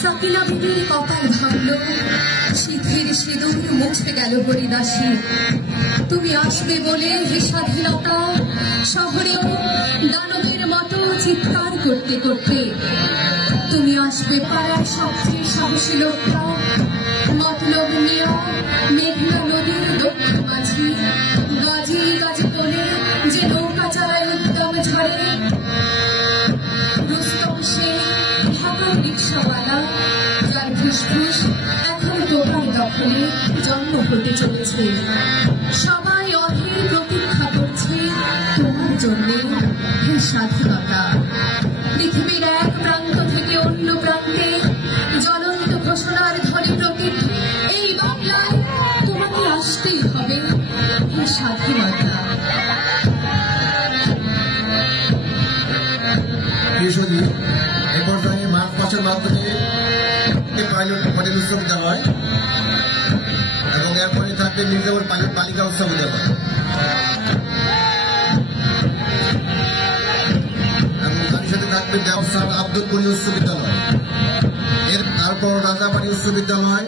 সাকিনা বিবির কপাল ভাঙল, শীতের সিঁদুর মুছে গেল হরিদাসী। তুমি আসবে বলে হে স্বাধীনতা, শহরেও দানবের মতো চিৎকার করতে করতে। তুমি আসবে পাড়ার সবচেয়ে সাহসী লোকটা, মতলব মিয়া মেঘনা নদীর দক্ষিণ মাঝি, গাজি গাজি তোলে যে নৌকা চালায় উদ্যম ঝড়ে। রুস্তম সে ঢাকার রিক্সাওয়ালা, যার ফুসফুস এখন তোমার দখলে জন্ম হতে চলেছে। সবাই অধীর প্রতীক্ষা করছে তোমার জন্যে হে স্বাধীনতা। পৃথিবীর এক প্রান্ত থেকে অন্য প্রান্তে জ্বলন্ত ঘোষণার ধ্বনি প্রকৃতি, এই বাংলায় তোমাকে আসতেই হবে হে স্বাধীনতা। এ পর্যায়ে মার্চ মাসের মাধ্যমে পাইলট মডেল উৎসব বিদ্যালয় এবং এরপরে থাকবে মির্জাপুর পাইলট বালিকা উৎসব বিদ্যালয় এবং তার সাথে থাকবে দেওসান আব্দুল করি উচ্চ বিদ্যালয়, এর তারপর রাজাবাড়ি উচ্চ বিদ্যালয়,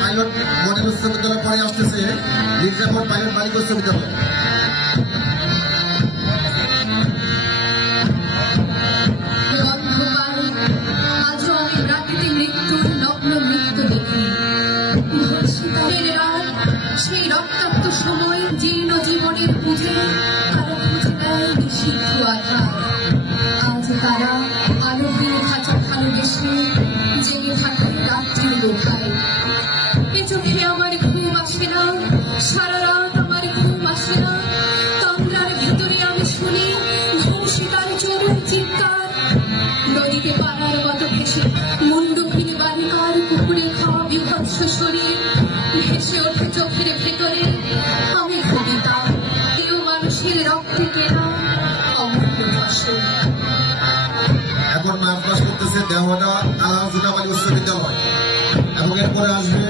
পাইলট মডেল উচ্চ বিদ্যালয় পরে আসতেছে মির্জাপুর পাইলট বালিকা উচ্চ বিদ্যালয়। আজও আমি প্রাকৃতিক মৃত্যুর নগ্ন মৃত্যু দেখি। সেই রক্তাক্ত সময় জীর্ণ জীবনের পুঁজে তারা খুঁজে নেয় নিষিদ্ধ আধার। আজ তারা আলোহীন খাঁচা ভালোবেসে জেগে থাকে রাত্রির লোকায়। এ চোখে আমার ঘুম আসে না, সারা রাত আমার ঘুম আসে না। তন্দ্রার ভিতরে আমি শুনি ধর্ষিতার চরম চিৎকার। নদীতে পাড়ার মতো ভেসে মুন্ডহীন বালিকার পুকুরে খাওয়া বিভৎস শরীর ভেসে ওঠে চোখের ভেতরে। আমি কবিতা, কেউ মানুষের রক্তে কেনা অমূল্য ফসল। এখন মার্চ মাস করতেছে দেওয়াটা আল্লাহ জুনাবাড়ি উচ্চ বিদ্যালয় এবং এরপরে আসবে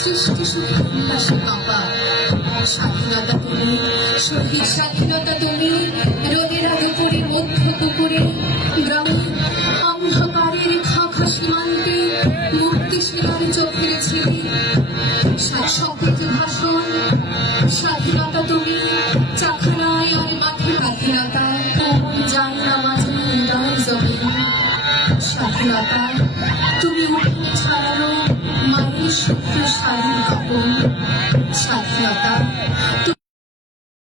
সৃষ্টি সুখে উল্লাসে কাঁপা। স্বাধীনতা তুমি, শহীদ স্বাধীনতা তুমি, রোদেরা দুপুরে মধ্য পুকুরে গ্রামে অন্ধকারের খাখা সীমান্তে মুক্তিশীলার চোখের ছিলি শপথ ভাষণ। স্বাধীনতা তুমি, চাখানায় আর মাঠে স্বাধীনতা যায় না মাঝে হৃদয় জমিন। স্বাধীনতা তুমি উঠে ছাড়ানো মায়ের শুক্র শাড়ির কাপড়। স্বাধীনতা